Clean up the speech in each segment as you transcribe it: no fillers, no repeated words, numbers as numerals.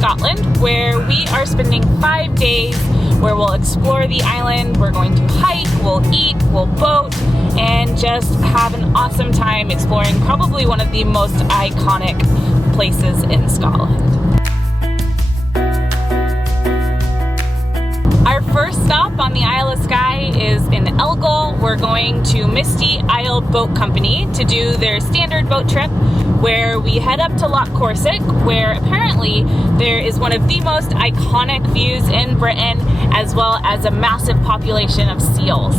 Scotland, where we are spending 5 days where we'll explore the island. We're going to hike, we'll eat, we'll boat, and just have an awesome time exploring probably one of the most iconic places in Scotland. Our first stop on the Isle of Skye is in Elgol. We're going to Misty Isle Boat Company to do their standard boat trip, where we head up to Loch Corsic, where apparently there is one of the most iconic views in Britain, as well as a massive population of seals.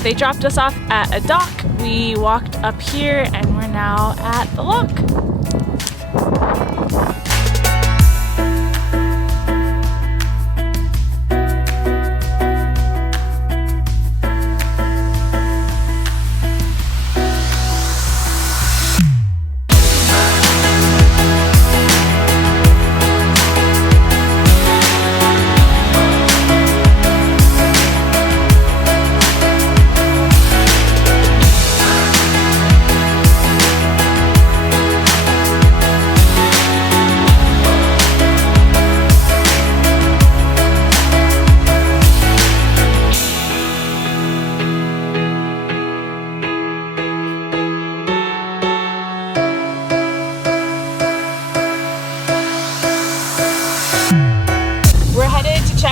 They dropped us off at a dock, we walked up here, and we're now at the loch.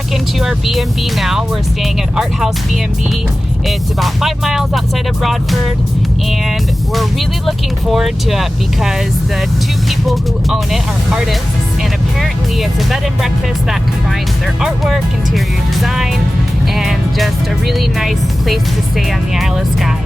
Into our B&B now. We're staying at House B&B. It's about 5 miles outside of Broadford, and we're really looking forward to it because the two people who own it are artists, and apparently it's a bed and breakfast that combines their artwork, interior design, and just a really nice place to stay on the Isle of Skye.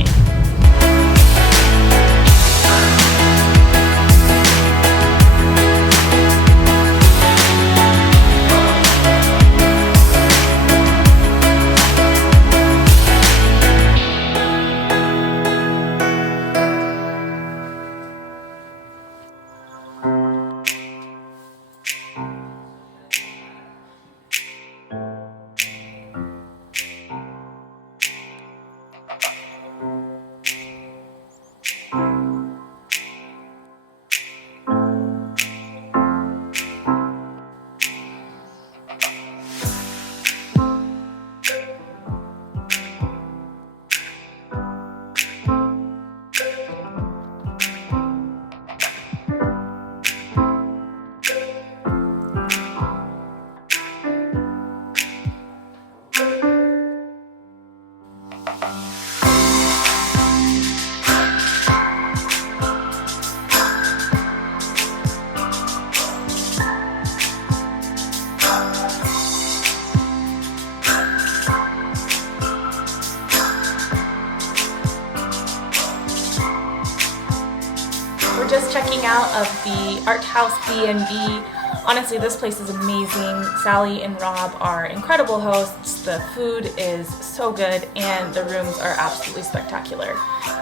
Just checking out of the House B&B. Honestly, this place is amazing. Sally and Rob are incredible hosts. The food is so good and the rooms are absolutely spectacular.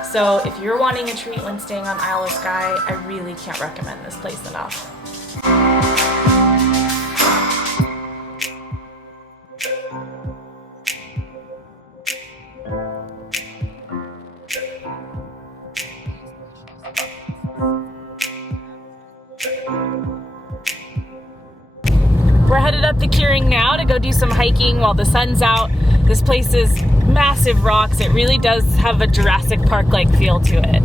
So if you're wanting a treat when staying on Isle of Skye, I really can't recommend this place enough. We're headed up to Quiraing now to go do some hiking while the sun's out. This place is massive rocks. It really does have a Jurassic Park-like feel to it.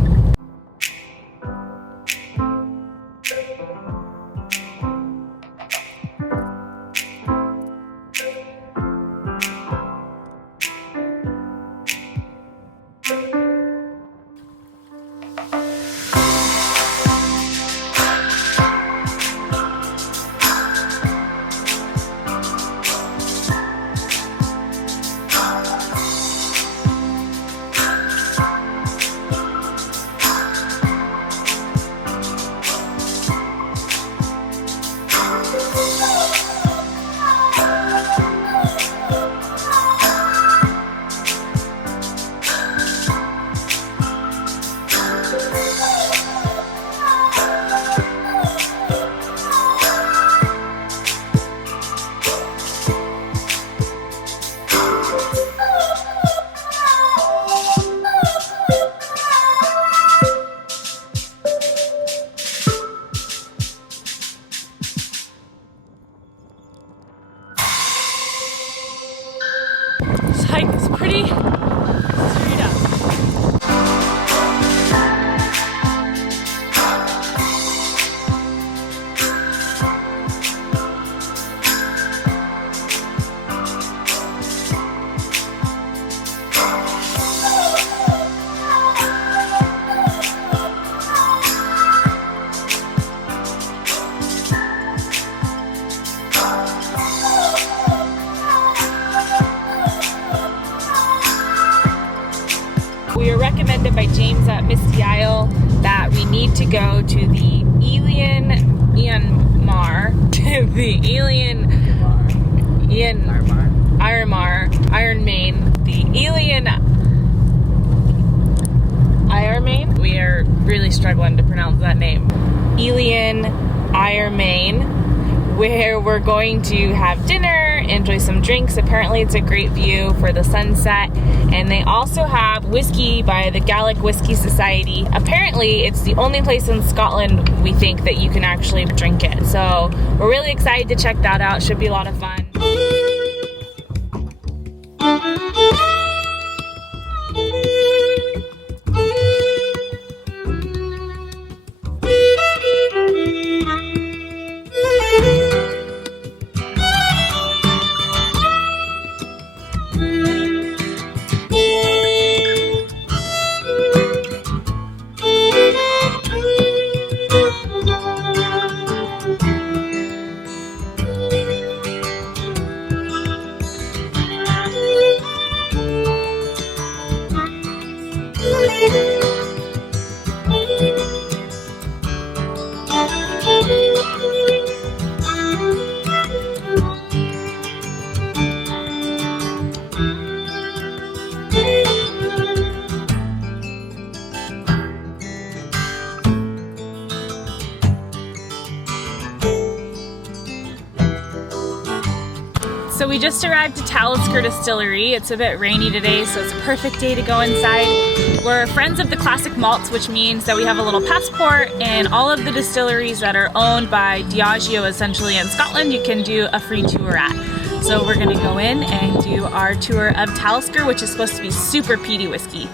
hike is pretty straight up. We were recommended by James at Misty Isle that we need to go to the Eilean Iarmain, the Eilean Iarmain. We are really struggling to pronounce that name. Eilean Iarmain, where we're going to have dinner, enjoy some drinks. Apparently it's a great view for the sunset. And they also have whiskey by the Gaelic Whisky Society. Apparently it's the only place in Scotland, we think, that you can actually drink it. So we're really excited to check that out. Should be a lot of fun. So we just arrived at Talisker Distillery. It's a bit rainy today, so it's a perfect day to go inside. We're friends of the classic malts, which means that we have a little passport, and all of the distilleries that are owned by Diageo essentially in Scotland, you can do a free tour at. So we're gonna go in and do our tour of Talisker, which is supposed to be super peaty whiskey.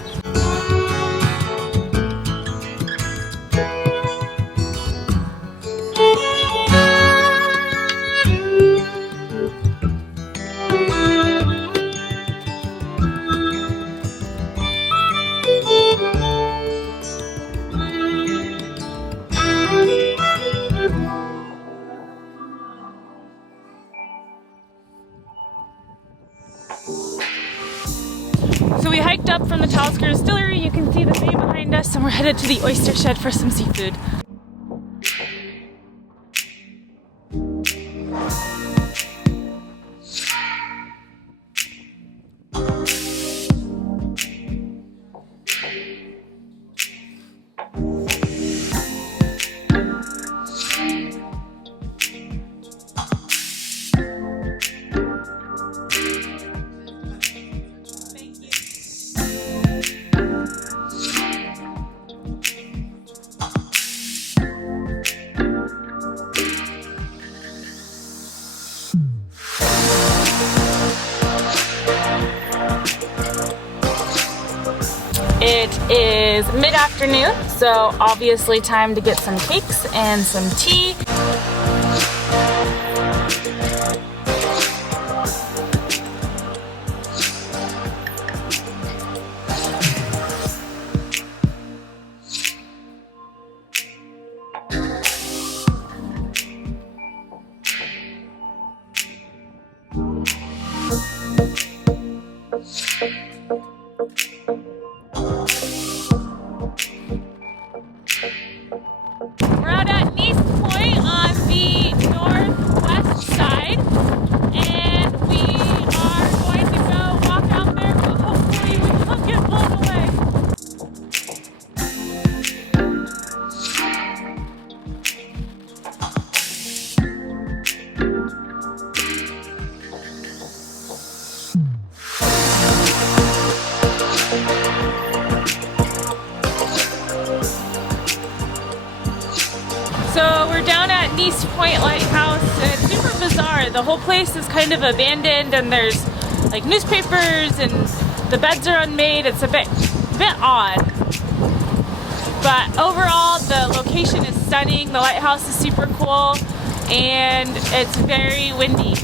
So we hiked up from the Talisker Distillery. You can see the bay behind us, and we're headed to the Oyster Shed for some seafood. It is mid-afternoon, so obviously time to get some cakes and some tea. We're out at Neist Point on the northwest side, and we are going to go walk out there, but hopefully we don't get blown away. So we're down at Neist Point Lighthouse, and it's super bizarre. The whole place is kind of abandoned, and there's like newspapers, and the beds are unmade. It's a bit odd. But overall, the location is stunning. The lighthouse is super cool, and it's very windy.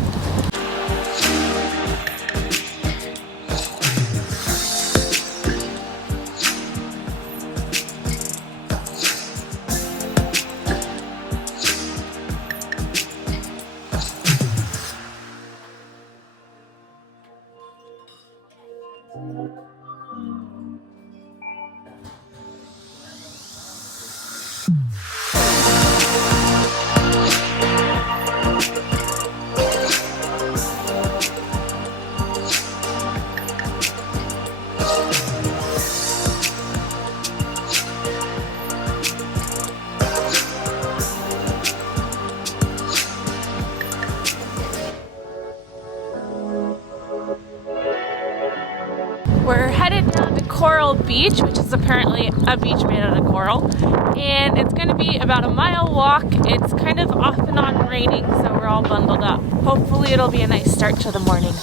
We're headed down to Coral Beach, which is apparently a beach made out of coral, and it's going to be about a mile walk. It's kind of off and on raining, so we're all bundled up. Hopefully it'll be a nice start to the morning.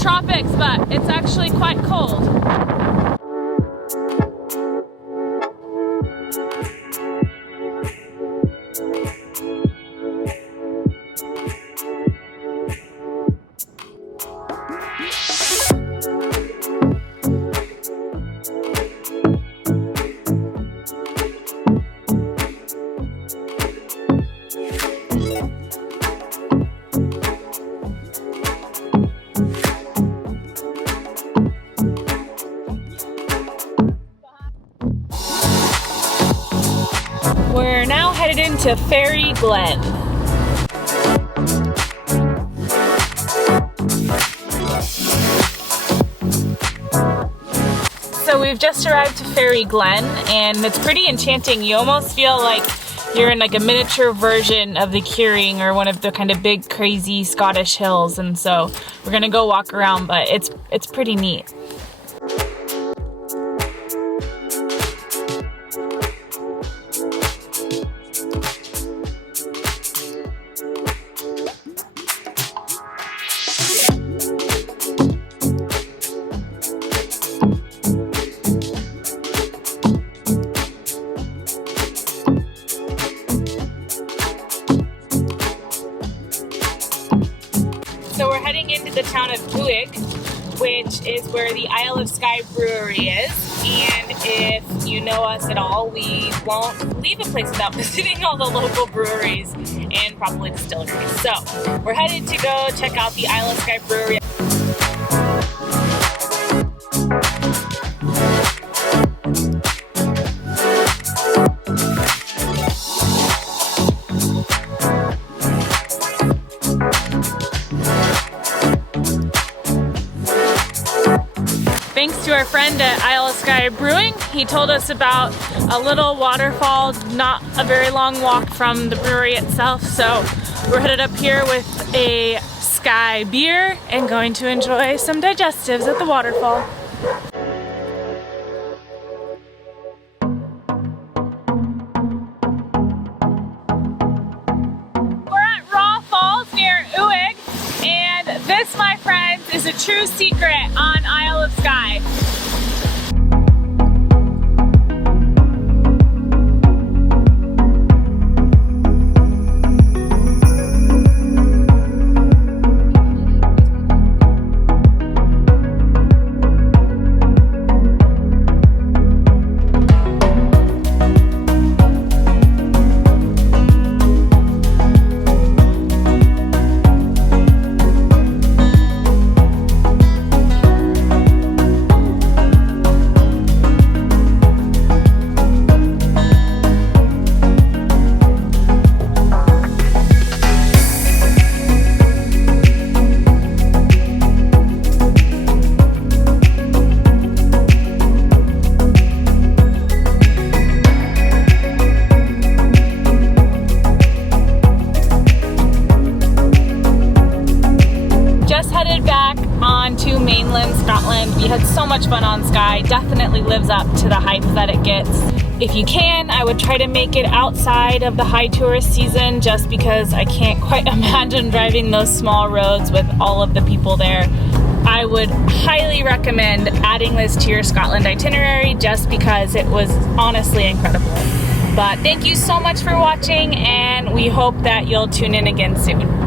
Tropics, but it's actually quite cold. We're now headed into Faerie Glen. So we've just arrived to Faerie Glen, and it's pretty enchanting. You almost feel like you're in like a miniature version of the Quiraing, or one of the kind of big crazy Scottish hills, and so we're gonna go walk around, but it's pretty neat. So we're heading into the town of Cuillin, which is where the Isle of Skye Brewery is. And if you know us at all, we won't leave a place without visiting all the local breweries and probably distilleries. So we're headed to go check out the Isle of Skye Brewery. Thanks to our friend at Isle of Skye Brewing. He told us about a little waterfall, not a very long walk from the brewery itself. So we're headed up here with a Skye beer and going to enjoy some digestives at the waterfall. We're at Rha Falls near Uig, and this, my friends, is a true secret on Isle of Skye. had so much fun on Skye. Definitely lives up to the hype that it gets. If you can, I would try to make it outside of the high tourist season, just because I can't quite imagine driving those small roads with all of the people there. I would highly recommend adding this to your Scotland itinerary, just because it was honestly incredible. But thank you so much for watching, and we hope that you'll tune in again soon.